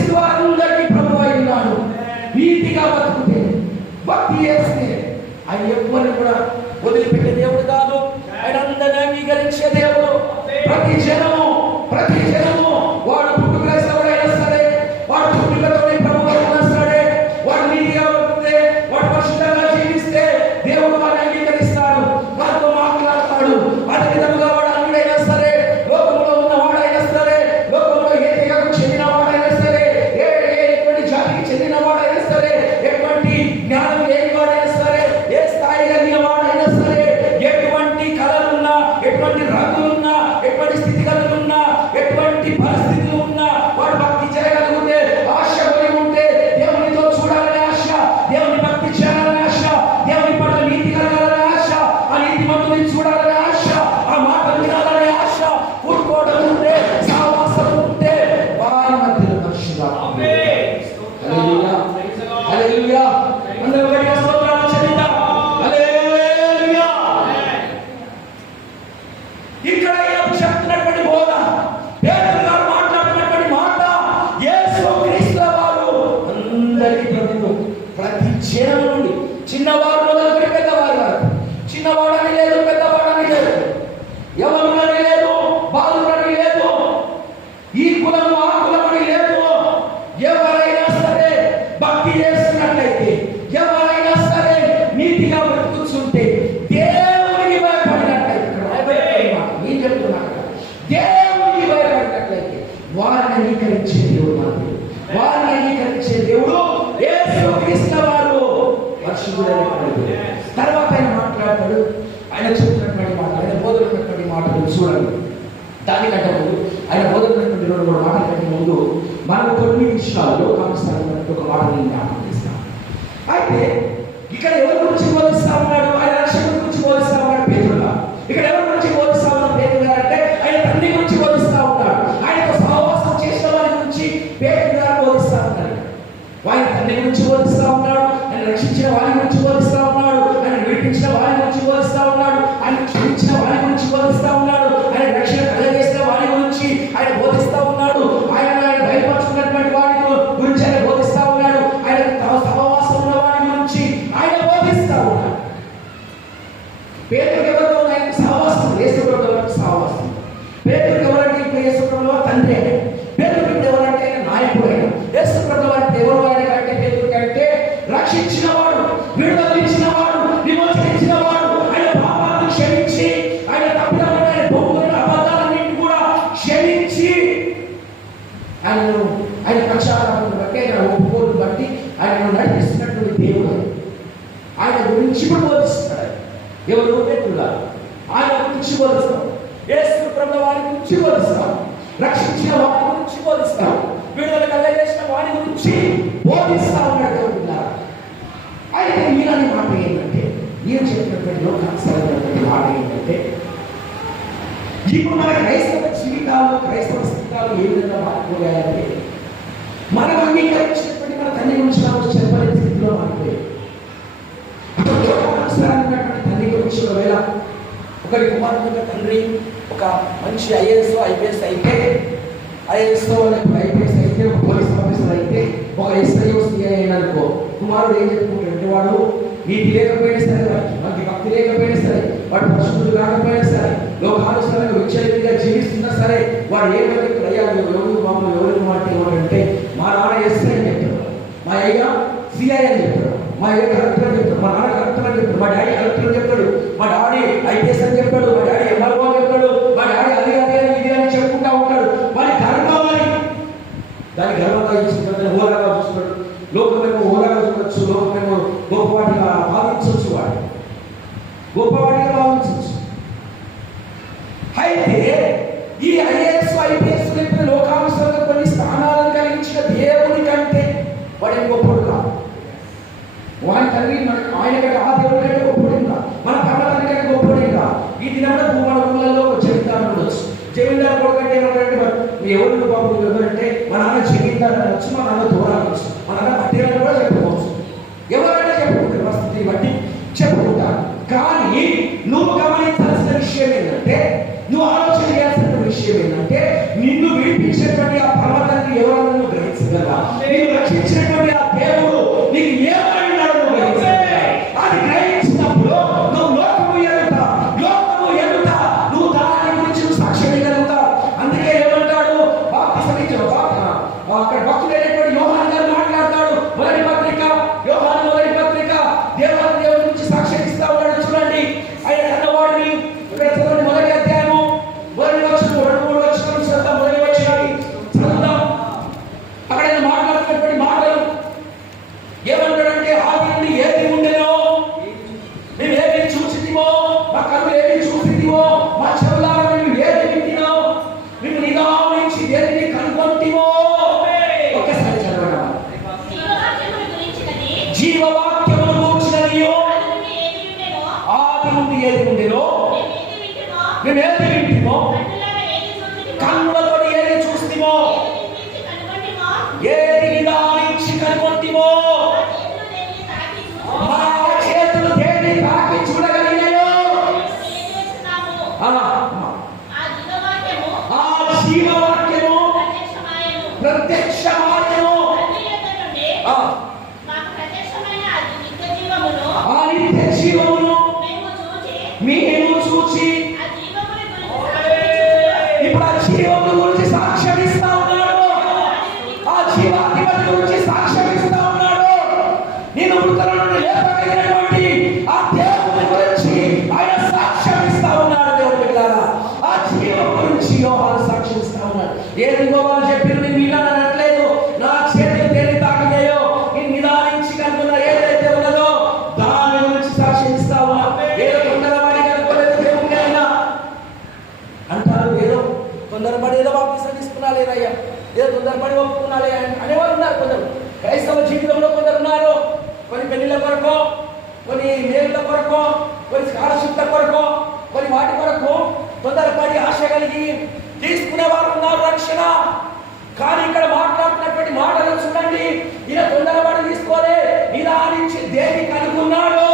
యేసుక్రీస్తు వారందరికీ ప్రభువు అయి ఉన్నాడు. నీతిగా బతుకుతే, భక్తి చేస్తే ఆయన ఎవరిని కూడా వదిలిపెట్టే దేవుడు కాదు. ఆయన అందరినీ అంగీకరించే దేవుడు. ప్రతి జనము వాడు పుట్టుకైనా సరే, వాడు పుట్టుకతోనే ప్రభువు అయినా సరే, వాడు నీతిగా బతుకుతే, వాడు పరిశుద్ధంగా జీవిస్తే దేవుడు వారిని అంగీకరిస్తాడు, వారితో మాట్లాడతాడు. అదే విధంగా వాడు అన్యుడైనా సరే, లోకంలో ఉన్న వాడైనా సరే, లోకంలో ఏ తెగకు చెందిన వాడైనా సరే, ఎటువంటి జాతికి చెందిన వాడైనా సరే, ఎటువంటి జ్ఞానం లేని వాడైనా సరే, ఏ స్థాయి కలిగిన వాడైనా సరే, ఎటువంటి కళలున్నా, ఎటువంటి రంగులున్నా, ఎటువంటి స్థితిగతులున్నా, ఎటువంటి పరిస్థితులు ఉన్నా, వాడు భక్తి చేయగలిగితే, ఆశ కలిగి ఉంటే, దేవునితో చూడాలనే ఆశ, దేవుని భక్తి చేయాలనే ఆశ, దేవుని పట్ల నీతి కలగాలనే ఆశ, ఆ నీతి మంతుని చూడాలనే ఆశ, ఆ మాటలు వినాలనే ఆశ, కూడుకోవడం ఉంటే, సహవాసం ఉంటే, వారి మధ్యలో పరిశుద్ధ. హల్లెలూయా, హల్లెలూయా. అందరూ గట్టిగా స్తోత్రాలు చెల్లిద్దాం. హల్లెలూయా. ఇక్కడ చెప్తున్నటువంటి బోధ, పేతురు గారు మాట్లాడుతున్నటువంటి మాట, యేసుక్రీస్తు వారు అందరికీ ప్రభువు. ప్రతి జనం నుండి, చిన్నవారు మొదలుకొని పెద్దవారు వరకు, చిన్నవాడని లేదు, పెద్దవాడని లేదు, యవనులని లేదు, బాలురని లేదు, ఈ కులము ఆ కులమని లేదు. ఎవరైనా సరే భక్తి చేస్తున్నట్లయితే, ఎవరైనా సరే నీతిగా బ్రతుకుతుంటే, దేవునికి భయపడినట్లయితే, నేను చెప్తున్నా కదా, దేవునికి భయపడినట్లయితే వారిని అంగీకరించే దేవుడు మాత్రమే. వారిని అంగీకరించే దేవుడు యేసుక్రీస్తు వారు పరిశుద్ధుడైన దేవుడు. తర్వాత ఆయన మాట్లాడతాడు. ఆయన చెప్తున్నటువంటి మాట, ఆయన బోధనటువంటి మాటలు చూడండి. దానికంటే ముందు, ఆయన బోధనటువంటి 2-3 మాటల కంటే ముందు మనం కొన్ని విషయాల్లో కామస్థానం ఒక మాట నేను జ్ఞాపకం చేస్తాను. అయితే ఇక్కడ ఎవరి గురించి బోధిస్తా ఉన్నాడు? ఆయన రక్షణ గురించి బోధిస్తా ఉన్నాడు పేతురుగా. ఇక్కడ ఎవరి గురించి బోధిస్తా ఉన్నాడు పేతురు గారు అంటే, ఆయన తండ్రి గురించి బోధిస్తా ఉన్నాడు. ఆయనతో సహవాసం చేసిన వారి గురించి పేతురు గారు బోధిస్తా ఉన్నాడు. ఆయన తండ్రి గురించి బోధిస్తా ఉన్నాడు, ఆయన రక్షించిన వారి గురించి బోధిస్తా ఉన్నాడు, ఆయన విడిపించిన వారి గురించి బోధిస్తా ఉన్నాడు, ఆయన క్షమించిన వారి గురించి బోధిస్తా ఉన్నాడు, ఆయన రక్షణ కలగజేసిన వారి గురించి ఆయన బోధిస్తా ఉన్నాడు, ఆయన బయలుపరుచుకున్నటువంటి వారి గురించి ఆయన బోధిస్తా ఉన్నాడు, ఆయన సహవాసం ఉన్న వారి గురించి ఆయన బోధిస్తా ఉన్నాడు. పేతురు ఎవరితో ఆయన సహవాసం, యేసుప్రభువుతో సహవాసం. పేతురు ఎవరంటే ఇప్పుడు యేసుప్రభువు తండ్రి ఆయన. పేతురు ఎవరంటే ఆయన నాయకుడు ఆయన. యేసుప్రభువు అంటే ఎవరు ఆయన కంటే, పేతురు కంటే రక్షించిన వాడు, విడుదల ఇచ్చిన వాడు, విమోచనించిన వాడు, ఆయన పాపాలను క్షమించి, ఆయన తప్పిదమైన, ఆయన పొందుకున్న అబద్ధాలన్నింటినీ కూడా క్షమించి, ఆయన పక్షాలను బట్టి, ఆయన ఒప్పుకోలు బట్టి ఆయన నడిపిస్తున్నటువంటి దేవుడు. ఆయన గురించి కూడా బోధిస్తున్నాడు. ఎవరు? పేతురు గారు. ఆయన గురించి బోధిస్తాం, యేసు ప్రభువు వారి గురించి బోధిస్తాం, రక్షించిన వారి గురించి బోధిస్తాం, విడుదల కలగజేసిన వారి గురించి బోధిస్తా ఉన్నాడు దేవుడు. అయితే మీరని మాట ఏంటంటే, మీరు చెప్పినటువంటి లోకానుసారమైనటువంటి మాట ఏంటంటే, ఇప్పుడు మన క్రైస్తవ జీవితాలు, క్రైస్తవ స్థితాలు ఏ విధంగా మారిపోయాయంటే, మనం అంగీకరించినటువంటి మన తండ్రి గురించి నాకు చెప్పలేని స్థితిలో మారిపోయాయి. ఇప్పుడు లోకానుసారమైనటువంటి తండ్రి గురించి ఒకవేళ ఒకరి కుమారుడుగా తండ్రి ఒక మంచి ఐఏఎస్ ఐపీఎస్ అయితే, ఐఏఎస్ ఐపీఎస్ అయితే, ఒక పోలీస్ ఆఫీసర్ అయితే, ఒక ఎస్ఐ సిఐ అయిననుకో, కుమారుడు ఏం చెప్పుకుంటాడంటే, వాడు నీతి లేకపోయినా సరే, వాడికి భక్తి లేకపోయినా సరే, వాడు పరిశుద్ధుడు కాకపోయినా సరే, లోకానుసారంగా విచ్చలవిడిగా జీవిస్తున్నా సరే, వాడు ఏమైనా అయ్యా ఎవరు మామూలు ఎవరు మాట ఏమంటే, మా నాన్న ఎస్ఐ అని చెప్తాడు, మా అయ్య సిఐ అని చెప్తాడు, మా అయ్య కలెక్టర్ అని చెప్తాడు, మా నాన్న కలెక్టర్ అని చెప్తాడు, మా డాడీ కలెక్టర్ అని చెప్తాడు, మా డాడీ ఐపీఎస్ అని చెప్తాడు, మా డాడీ ఎంఆర్ఓ అని చెప్తాడు, మా డాడీ అది అది అని ఇది అని చెప్పుకుంటా ఉంటాడు. వాడి గర్వమని దాన్ని గర్వంగా చూసుకుంటాడు, హోదాగా చూసుకుంటాడు. లోకమేమో హోదాగా చూడొచ్చు, లోకమేమో గొప్పవాటిగా భావించవచ్చు, వాడు గొప్పవాటిగా భావించవచ్చు. అయితే ఈ ఐఏఎస్ ఐపీఎస్ లోకానుసారంగా కొన్ని స్థానాలను కలిగించిన దేవుని కంటే వాడి గొప్పడు కాదు. వాడి తండ్రి ఆయన కంటే ఆ దేవుడి కంటే గొప్పడు కాదు, మన పర్వతాన్ని కంటే గొప్పడు కాదు. ఈ దినంలో భూమాలలో జమీందారు ఉండొచ్చు. జమీందారు కొడుకంటే ఏమంటే, ఎవరు బాబు ఎవరంటే, మా నాన్న జమీందారు అనొచ్చు, మా నాన్న దూరం అనొచ్చు, మా నాన్న పట్టేదని కూడా చెప్పుకోవచ్చు. ఎవరైనా చెప్పుకుంటారు, పరిస్థితిని బట్టి చెప్పుకుంటారు. కానీ నువ్వు గమనించాల్సిన విషయం ఏంటంటే, నువ్వు ఆలోచన చేయాల్సిన విషయం ఏంటంటే, నిన్ను విడిపించేటువంటి ఆ పర్వతాన్ని ఎవరన్నా నువ్వు గ్రహించగలవా? నీవు రక్షించినటువంటి ఆ దేవుడు నీకు ఏమై ఉన్నాడో నువ్వు గ్రహించాలి. అది గ్రహించినప్పుడు నువ్వు లోకము ఎదుట నువ్వు దాని గురించి నువ్వు సాక్ష్యం ఇవ్వగలుగుతావు. అందుకే ఏమంటాడు అక్కడ భక్తుడైనటువంటి యోహాను గారు మాట్లాడతాడు. మొదటి పత్రిక యోహాను మొదటి పత్రిక దేవుని గురించి సాక్ష్యం ఇస్తా ఉన్నాడు. చూడండి ఆయన అన్నవాడిని ఇక్కడ చదవండి. మొదటి అధ్యాయము మొదటి వచనం 2-3 వచనం చదువుతాం. మొదటి వచనాన్ని చదువుతాం. అక్కడ ఆయన మాట్లాడుతున్నటువంటి మాటలు ఏమంటాడంటే ఆది నుండి ఏది ఉండేనో మేము ఏది చూసితివో, మా కళ్ళు ఏది చూసితివో, మా చెవులారా మేము ఏది వింటినో, మేము నిదానించి ఏది కనుగొంటివో. ఒక్కసారి చదవడం. జీవవాక్యమును గూర్చినది ఆది నుండి ఏది ఉండేనో మేము ఏది వింటిమో, కన్నులతో ఏది చూస్తిమో, ఏది నిదానించి కనుగొంటిమో, మా చేతులు దేన్ని తాకి చూడగలిగినాయో ఆ జీవవాక్యము ప్రత్యక్షమాయను. ఆ నిత్య జీవమును మేము చూచి ఇప్పుడు ఆ జీవమును గురించి సాక్ష్యం ఇస్తా ఉన్నాడు. ఆ జీవాధిపతి గురించి సాక్ష్యం ఇస్తా ఉన్నాడు. నేను మృతుల నుండి లేపగలిగినటువంటి ఆ దేవుని గురించి ఆయన సాక్ష్యం ఇస్తా ఉన్నాడు. దేవుని బిడ్డలారా, ఆ జీవం గురించి యోహాను సాక్ష్యం ఇస్తా ఉన్నాడు. ఏది యోహాను చెప్పిన నేను వినాలనట్లేదు. నా చేతులు దేని తాకినాయో నేను నిదానించి కనుకున్న ఏదైతే ఉన్నదో దాని గురించి సాక్ష్యం ఇస్తా ఉన్నా. ఏదో కొందరవాడి కనుకోలేదు దేవుని అయినా అంటారు. ఏదో కొందరపడి ఏదో బాప్తిసం తీసుకున్నా లేదయ్యా, ఏదో తొందరపడి ఒప్పుకున్నాలే అనేవారు ఉన్నారు. కొందరు క్రైస్తవ జీవితంలో కొందరు ఉన్నారు. కొన్ని పెళ్లిళ్ళ కొరకు, కొన్ని మేలుల కొరకు, కొన్ని స్కాలర్షిప్ల కొరకు, కొన్ని వాటి కొరకు తొందరపడి ఆశ కలిగి తీసుకునేవారు ఉన్నారు రక్షణ. కానీ ఇక్కడ మాట్లాడుతున్నటువంటి మాటలు చూడండి. ఈయన తొందరపడి తీసుకోలే, నిదానించి దేన్ని కనుక్కున్నాడో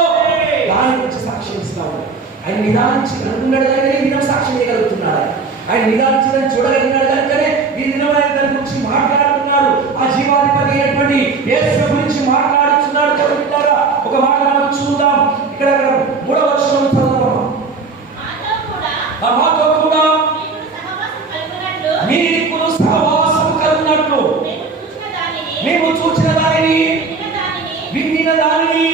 దాని గురించి సాక్ష్యం ఇస్తాడు. ఆయన నిదానించి కనుక్కున్నాడు కనుకనే ఈ దినం సాక్ష్యం చేయగలుగుతున్నాడు. ఆయన నిదానించడానికి చూడగలిగినాడు కనుకనే ఈ దినం ఆయన దాని గురించి మాట్లాడుతున్నాడు. ఆ జీవాధిపతి అయినటువంటి యేసు గురించి మాట్లాడుతున్నాడు. చదువుతారా ఒక మాట మనం చూద్దాం. ఇక్కడ 3వ వచనం చదువుతాం. మాతో కూడా మీకు సహవాసం కలుగునట్లు మేము చూచిన దానిని విన్న దానిని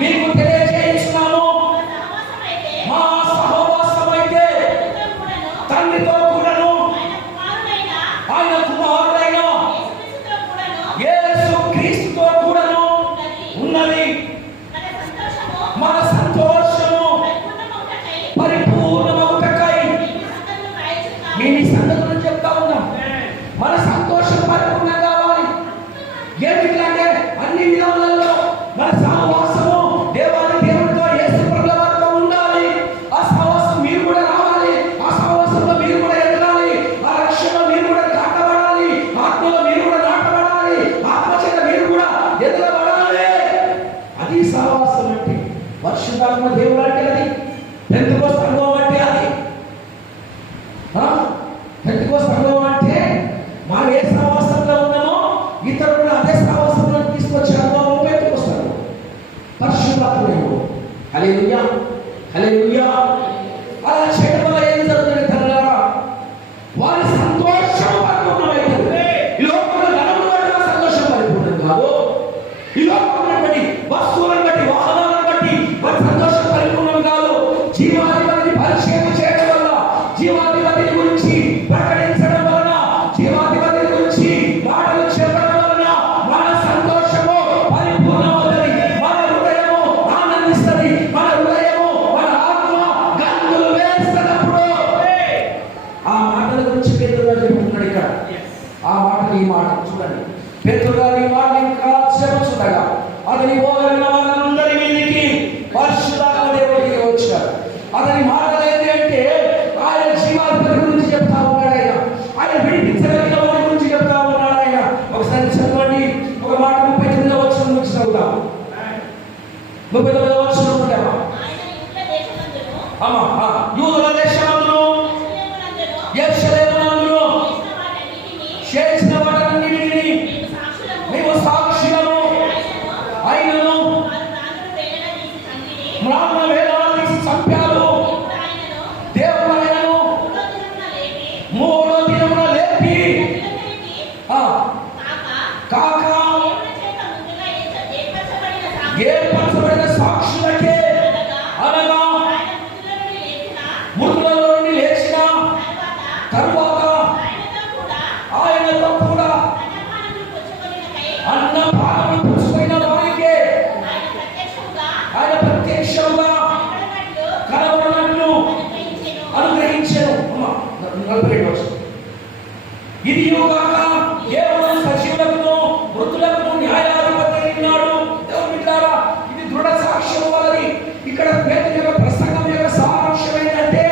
మీకు తెలియజేస్తున్నాము. మా సహవాసం అయితే తండ్రితో కూడాను ఆయన కుమారుడైన యేసు క్రీస్తుతో కూడాను ఉన్నది. మన సంతోషము పరిపూర్ణమవుటకై మేము ఈ సంగతులను చెప్తా ఉన్నాం. మన సంతోషం పరిపూర్ణం కావాలి. ఎందుకంటే అన్ని విధానాల్లో మన సహవాసము దేవునితో యేసు ప్రభువుల వారితో ఉండాలి. ఆ సహవాసం మీరు కూడా రావాలి. ఆ సహవాసంలో మీరు కూడా ఎదగాలి. ఆ రక్షణలో మీరు కూడా నాటబడాలి. ఆత్మలో మీరు కూడా నాటబడాలి. ఆత్మచేత మీరు కూడా ఎదగబడాలి. అది సహవాసం అంటే. పరిశుద్ధాత్మ దేవుడు అంటే అది. పెంతెకోస్తు అనుభవం అంటే అది. పెంతెకోస్తు అనుభవం అంటే మనం ఏ సహవాసంలో ఉన్నామో ఇతరులను అదే సహవాసంలో తీసుకొచ్చే అనుభవం పెంతెకోస్తు అనుభవం. పరిశుద్ధాత్మ దేవుడు. హల్లెలూయా, హల్లెలూయా. అలా చేయడం వల్ల ఏం జరుగుతుంది తల్లారా? వారి సంతోషం పరిపూర్ణమైంది. ఈ లోకంలో ధనమును బట్టి సంతోషం పరిపూర్ణం కాదు. ఈ లోకంలో బట్టి వస్తువులను బట్టి వాహనాలను బట్టి వారి సంతోషం పరిపూర్ణం కాదు. జీవాధిపతిని పరిచయం చేయడం వల్ల, జీవాధిపతి గురించి ప్రకటించడం వలన, జీవాధిపతి గురించి మాటలు చెప్పడం వలన మన సంతోషము పరిపూర్ణమవుతుంది. మన హృదయము ఆనందిస్తుంది. మన హృదయము మన ఆత్మ గంతులు వేస్తున్నప్పుడు ఆ మాటల గురించి పేతురు గారు చెప్తున్నాడు. ఇక్కడ ఆ మాటలు ఈ మాట చూడండి. పేతురు గారు ఈ మాట ఇంకా చెప్పుచుండగా అతని బోధన వాళ్ళందరి మీదకి పరిశుద్ధాత్మ దేవుడికి వచ్చారు. అతని మాటలు ఏంటి అంటే ఆయన జీవాధిపతి గురించి చెప్తా ఉన్నాడు. ఆయన విడిపించగలిగిన వారి గురించి చెప్తా ఉన్నాడు. ఆయన ఒకసారి చదవండి. ఒక మాట 39వ వచనం నుంచి చదువుతాం. 39వ వచనం ఉంటామా? యూదుల దేశమందును యెరూషలేమునందును చేసిన వాటన్నిటిని కాక ఏర్పరచబడిన సాక్షులకే అనగా మృతులలో నుండి లేచిన తరువాత ఆయనతో కూడా అన్నపానములు పుచ్చుకొనిన వారికే ఆయన ప్రత్యక్షంగా కనబడినట్లు అనుగ్రహించెను. 42 వర్షం. ఇది యోగాక కేవలం సజీవులకు మృతులకు న్యాయాధిపతి ఉన్నాడు. దేవుని బిడ్డలారా, ఇది దృఢ సాక్ష్యం వలది. ఇక్కడ పేతురు యొక్క ప్రసంగం యొక్క సారాంశం ఏంటంటే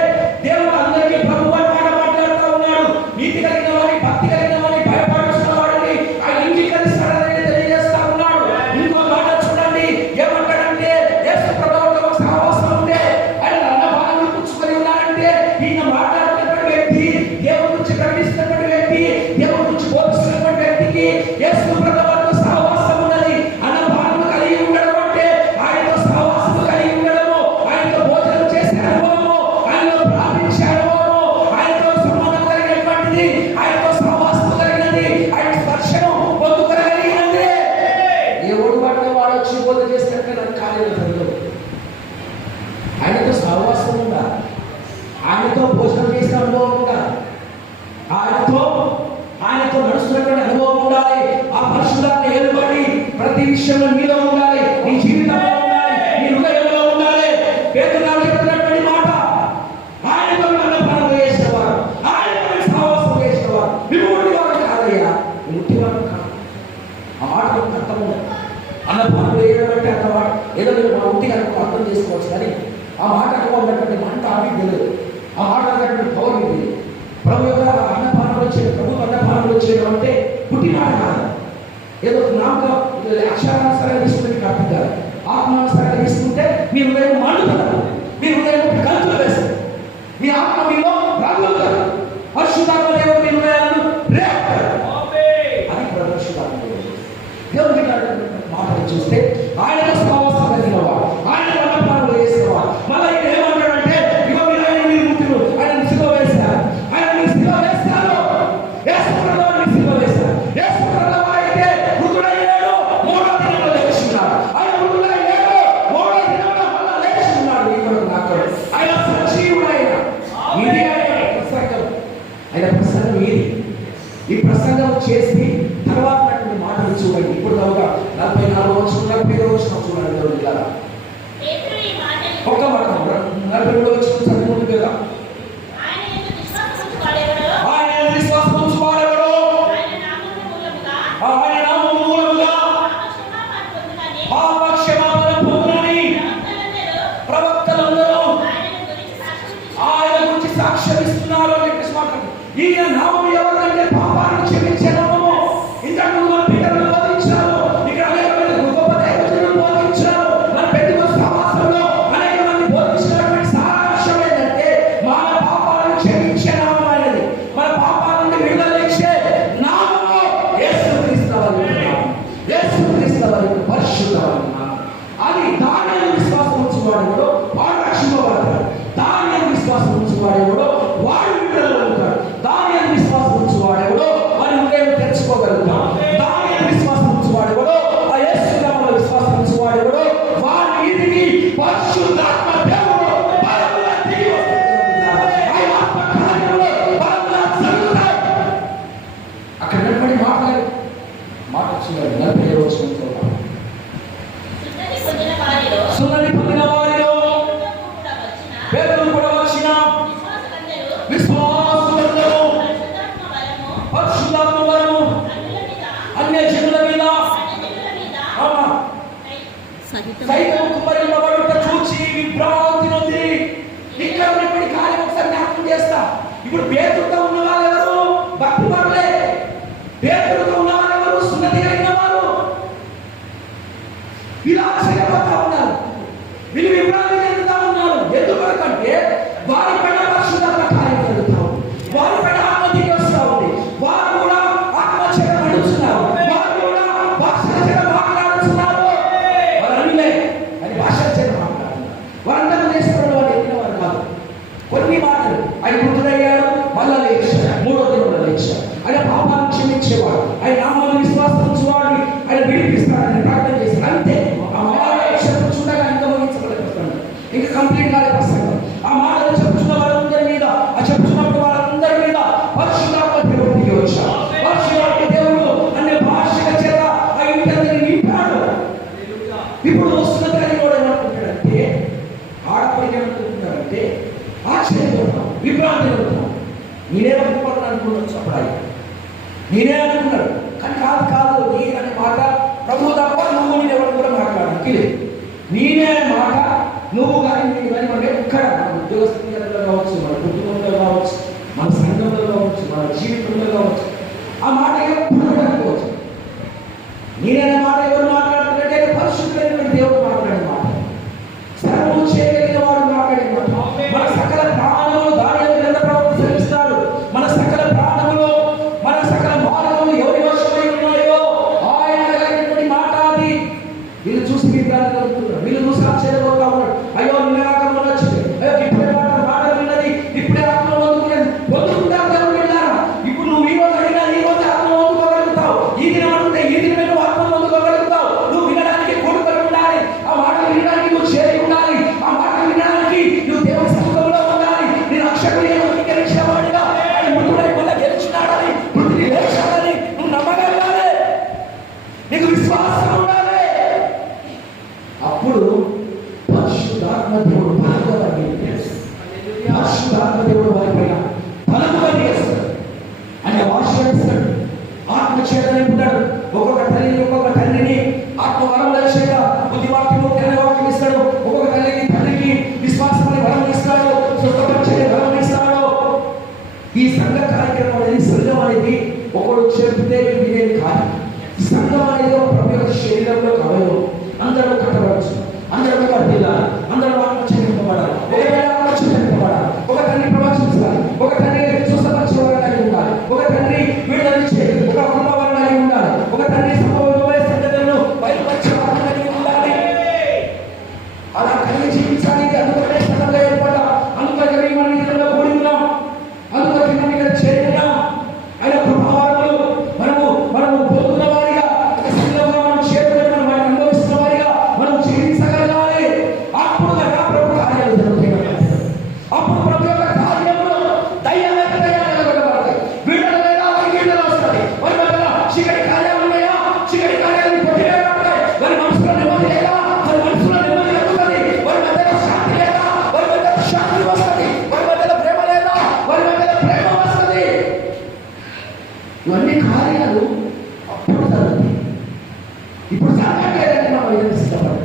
దేవుడు అందరికీ ప్రభువు అని మాట్లాడుతూ ఉన్నాడు. నీతి కలిగిన వారిని, భక్తి కలిగిన వారిని, భయపడుతున్న వాడిని ఆయన అంగీకరిస్తాడని తెలియజేస్తా ఉన్నాడు. ఇంకో మాట చూడండి, ఏమంటాడంటే యేసు ప్రభువుతో సహవాసం ఉంటే ఆయన అన్నపానములు పుచ్చుకొని ఉన్నాడంటే ఈయన మాట్లాడుతున్నటువంటి వ్యక్తి, దేవుడి గురించి ప్రకటిస్తున్నటువంటి వ్యక్తి, దేవుడి గురించి బోధిస్తున్నటువంటి వ్యక్తికి యేసు ప్రభువుతో సహవాసం ఉన్నది. అన్నపానములు కలిగి ఉండడం అంటే ఆయనతో సహవాసం కలిగి ఉండడము, ఆయనతో భోజనం చేసే అనుభవము, ఆయనతో ప్రార్థించే అనుభవము, ఆయనతో సంబంధం కలిగినటువంటిది, ఆయనతో సహవాసం కలిగినది, ఆయన స్పర్శను పొందుకోగలిగినది. దేవుడు వాటిని వాడు వచ్చి బోధ చేసినట్టు నాకు కాలేదు. ఆయనతో సహవాసం ఉందా, ఆయనతో భోజనం చేసిన అనుభవం ఉందా, ఆయనతో నడుస్తున్నటువంటి అనుభవం ఉండాలి. ఆ పరిశుద్ధాత్మ ఏలుబడి ప్రతి విషయంలో మీలో ఉండాలి, నీ జీవితంలో ఉండాలి, నీ హృదయంలో ఉండాలి. పేతురు గారు చెప్పినటువంటి మాట, ఆయనతో అన్నపానములు చేసేవారు, ఆయనతో సహవాసం చేసేవారు విముక్తి వారు కాదయ్యా, విముక్తి వారు కాదు. ఆ మాట అర్థం ఉంది. అన్నపానములు వేయడం అంటే అన్నమాట ఏదో మన ఉట్టిగా అర్థం చేసుకోవచ్చు, కానీ ఆ మాట ఉన్నటువంటి మంట ఆమెకు తెలియదు, ఆ మాట అన్నటువంటి పౌరు తెలియదు. ప్రభు యొక్క అన్నపానములు చేయడం, ప్రభు అన్నపానములు చేయడం అంటే పుట్టి మాట కాదు, ఏదో నామక అక్షరానుసారంగా తీసుకుంటే అర్థం కాదు. ఆత్మానుసారంగా తీసుకుంటే మీ హృదయం మండుతున్నారు, మీ హృదయం కలుపులు వేస్తారు, మీ ఆత్మ మీలో రగులుతారు, పరిశుద్ధాత్మ దేవుడు మీ హృదయాలను రేపుతారు. అది పరిశుద్ధాత్మ దేవుడి మాటలు చూస్తే ఆయనతో సహవాసం కలిగిన వాడు, ఆయన అన్నపానములు చేసేవాడు. మళ్ళీ ఆయన ఏమంటాడంటే ఇగో మీరు ఆయన మీరు ముట్టులు, ఆయన సిలువ వేస్తారు, ఆయన మీరు సిలువ వేస్తారు, యేసుప్రభువుని సిలువ వేస్తారు. యేసుప్రభువు అయితే మృతుడయ్యాడు, 3వ దినంలో లేచున్నాడు. ఆయన మృతుడయ్యాడు, 3వ దినంలో మళ్ళా లేచున్నాడు. ఇక్కడ నాకు ఆయన సజీవుడైన ఇది ఆయన ప్రసంగం, ఆయన ప్రసంగం ఇది. ఈ ప్రసంగం చేసి తర్వాత మాటలు చూడండి. ఇప్పుడు దాకా 44 వచ్చిన 45 వచ్చిన చూడండి. దేవుడి ద్వారా ఒక్క మాట 42 వచ్చిన చదువుకుంటు కదా, ఆయన విశ్వాసం ఉంచువాడెవడో ఆయన నామము మూలముగా పాప క్షమాపణ పొందునని ప్రవక్తలందరూ ఆయన గురించి సాక్ష్యమిస్తున్నారు అని చెప్పేసి మాట్లాడు. ఈయన నామం ఎవరంటే పాపాలను క్షమించే నామము. ఇంతకు ముందు పితరులు బోధించారు, ఇక్కడ అనేకమంది గొప్ప దైవజనులు బోధించారు, మన పెద్దకొస్త సమాజంలో అనేక మంది బోధించినటువంటి సారాంశం ఏంటంటే మన పాపాలను క్షమించే నామం ఆయనది, మన పాపాల నుండి విడుదల ఇచ్చే నామము యేసుక్రీస్తు వారి నామం, యేసుక్రీస్తు వారి పరిశుద్ధ నామం. అది దాని విశ్వాసం ఉంచువాడెవడో వాడు రక్షింపబడతాడు, దాని విశ్వాసం ఉంచువాడెవడో వాడు విడుదల ఉంటాడు, దాని విశ్వాసం ఉంచువాడెవడో వారి హృదయం తెచ్చుకోగలుగుతాం, దాని విశ్వాసం ఉంచువాడెవడో ఆ యేసు నామములో విశ్వాసం ఉంచువాడెవడో వారి మీదికి పరిశుద్ధాత్మ దేవుడు బలముగా దిగి వస్తాడు. ఆయన ఆత్మ కార్యములు బలముగా జరుగుతాయి. అక్కడ నిలబడి మాట చూడండి. 47 వచ్చిన సున్నతి పొందిన వారిలో పేతురు కూడా వచ్చిన విశ్వాసులందరూ పరిశుద్ధాత్మ బలము అన్యజనుల మీద సైతం కుమ్మరింపబడుట చూచి విభ్రాంతి నొంది. ఇక్కడ ఉన్నటువంటి కార్యం ఒకసారి జ్ఞాపకం చేస్తా. ఇప్పుడు పేతురుతో ఉన్న వాళ్ళు ఎవరు? భక్తి పరులే. పేతురుతో ఉన్న వాళ్ళు ఎవరు? సున్నతి కలిగిన వారు. ఇలా చేయబోతా ఉన్నారు, వీళ్ళు విభ్రాంతి చెందుతా ఉన్నారు. ఎందుకంటే వారి పైన పరిశుద్ధాత్మ కార్యం జరుగుతాం, వారి పైన ఆత్మ దిగి వస్తా ఉంది, వారు కూడా ఆత్మచేత నడుస్తున్నారు, వారు కూడా భాషల చేత మాట్లాడుతున్నారు. వారు అన్నిలే అని భాషల చేత మాట్లాడుతున్నారు. వారందరూ దేశంలో వారు ఎక్కిన వారు కాదు. కొన్ని మాటలు ఆయన మృతుడయ్యాడు, మళ్ళా లేచాడు. తగ్గిలే. నేనే మాట నువ్వు కానీ నేను కానీ మనకి ఎక్కడ మన ఉద్యోగస్తులు కావచ్చు, మన కుటుంబంలో కావచ్చు, మన సంఘంలో కావచ్చు, మన జీవితంలో కావచ్చు, ఆ మాట ఎప్పుడు అనుకోవచ్చు. నేననే మాట ఎవరు మాట్లాడుతున్నట్టే పరిశుద్ధమైనటువంటి దేవుడు మాట్లాడే మాట, సర్వము చేయగలిగిన వాడు మాట్లాడే మాట. మన సకల ప్రాణములు దాని గ్రంథ ప్రవక్త శ్రమిస్తాడు. మన సకల ప్రాణములు, మన సకల మార్గములు ఎవరి వశమై ఉన్నాయో ఆయన కలిగినటువంటి మాట అది. వీళ్ళు చూసి మీరు కలుగుతున్నారు, వీళ్ళు చూసి ఆశ్చర్యపోతా ఉన్నాడు. అయ్యో నిరాకరణ వచ్చింది, అయ్యో ఇప్పుడే మాట విన్నది, ఇప్పుడే ఆత్మ పొందుకున్నది. పొందుకుంటారు దేవుడు వెళ్ళారా? ఇప్పుడు నువ్వు ఈ రోజు అడిగినా ఈ రోజు ఆత్మ పొందుకోగలుగుతావు. ఈ దినం అనుకుంటే ఈ దినమే నువ్వు ఆత్మ పొందుకోగలుగుతావు. నువ్వు వినడానికి కోరుకొని ఉండాలి, ఆ మాటలు వినడానికి నువ్వు చేరి ఉండాలి, ఆ మాటలు వినడానికి నువ్వు దేవుని సముఖంలో ఉండాలి. నేను అక్షరులు అంగీకరించేవాడిగా ఆయన మృతుడై మళ్ళీ గెలిచినాడని, మృతిని లేచాడని నువ్వు నమ్మగలగాలి. నీకు విశ్వాసం ఉండాలి. అప్పుడు పరిశుద్ధాత్మ దేవుడు బలంగా పరిశుద్ధాత్మ దేవుడు వారిపైన బలంగా చేస్తాడు. ఆయన ఆశీర్వదిస్తాడు, ఆత్మ చేత నింపుతాడు. ఒక్కొక్క తల్లిని ఒక్కొక్క తండ్రిని ఆత్మ వరం చేత బుద్ధివాక్యము జ్ఞానవాక్యం ఇస్తాడు. ఒక్కొక్క తండ్రికి విశ్వాసం అనే వరం ఇస్తాడు, స్వస్థపరిచే వరం ఇస్తాడు. ఈ సంఘ కార్యక్రమం అనేది, సంఘం అనేది ఒకడు చెప్తే వినేది కాదు. సంఘం అనేది ఒక ప్రభు యొక్క శరీరంలో కవయం. అందరూ కట్టవచ్చు, అందరూ వర్ధిల్లాలి, అందరూ ఆత్మచరింపబడాలి. ఒకవేళ ఆత్మచరింపబడాలి, ఒక తండ్రి ప్రవచించాలి, ఒక తండ్రి స్వస్థపరిచేవారిని ఉండాలి, ఒక తండ్రి వీళ్ళనిచ్చే ఒక కుటుంబాన్ని ఉండాలి, ఒక తండ్రి సంభవమైన సంగతులను బయలుపరిచేవారిని ఉండాలి. అలా కలిగి జీవించడానికి అందుకనే సంఘంగా ఏర్పడ్డ, అందుకని మనం ఇతరుల్లో కూడి ఉన్నాం, అందుకని మనం ఇక్కడ చేరున్నాం. ఆయన ప్రభావాలు మనము పొందుతున్న వారిగా, ఒక సంఘంగా మనం చేరుకుని మనం ఆయన అనుభవిస్తున్న వారిగా మనం జీవించగలగాలి. అప్పుడు కదా ప్రభు కార్యాలు జరుగుతాయి. అప్పుడు ప్రభు యొక్క కార్యములు దయ్యాలు నిలబడతాయి. వీళ్ళ లేదా వీళ్ళ వస్తాయి. వారి మధ్య చీకటి కార్యాలు ఉన్నాయా? చీకటి కార్యాలు కొట్టివేయబడతాయి. వారి మనసులో నెమ్మది లేదా? వారి మనసులో నెమ్మది కలుగుతుంది. వారి మధ్యలో శాంతి లేదా? వారి మధ్యలో శాంతి వస్తుంది. వారి మధ్యలో ప్రేమ లేదా? వారి మధ్యలో ప్రేమ వస్తుంది. ఇవన్నీ కార్యాలు అప్పుడు జరుగుతాయి. ఇప్పుడు సంఘాలు లేదంటే మనం ఏదైనా సిద్ధపడాలి.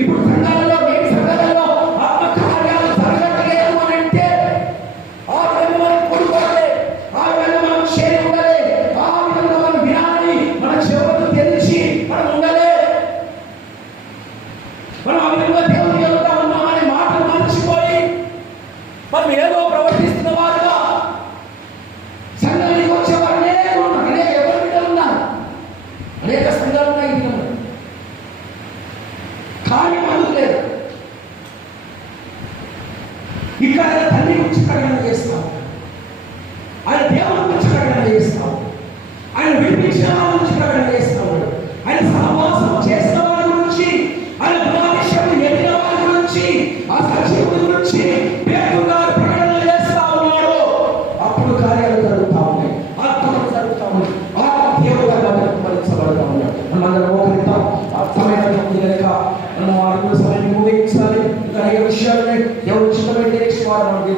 ఇప్పుడు సంఘాలలో ఏమి సంఘాలలో ఆత్మ కార్యాలు జరగట్లేదు అని అంటే ఆ విధంగా మనం కొడుకోవాలి, ఆ విధంగా మనం చేరి ఉండాలి, ఆ విధంగా మనం వినాలి, మన చెవులను తెలిసి మనం ఉండాలి. మనం ఆ విధంగా దేవుని యొక్క ఉన్నామనే మాటలు మర్చిపోయి మనం ఏదో ప్రవర్తిస్తున్న వారుగా సంఘానికి వచ్చేవారు అనేక ఎవరి బిడ్డలు ఉన్నారు, అనేక సంఘాలు ఉన్నాయి. కానీ అందుకు లేదు. ఇక్కడ ఆయన తండ్రి గురించి ప్రకటన చేస్తాం, ఆయన దేవుని గురించి ప్రకటన చేస్తాం, ఆయన విడిపించిన వాళ్ళ గురించి ప్రకటన చేస్తాం, ఆయన సహవాసం చేసిన వాళ్ళ గురించి, ఆయన గుణాధిశయం ఎదిగిన వాళ్ళ గురించి, ఆ సజీవుడి గురించి పేరుగా ప్రకటన చేస్తా ఉన్నాడు. అప్పుడు కార్యాలు జరుగుతా ఉన్నాయి, అద్భుతాలు జరుగుతా ఉన్నాయి, ఆ దేవుడుగా పరిచబడతా ఉన్నాడు. మనందరం మోకరిద్దాం. ఆ సమయం ఉంది కనుక మనం ఆ సమయాన్ని ముగించాలి. ఇంకా అనేక విషయాలని దేవుడు చిన్నమైతే వారు మనకి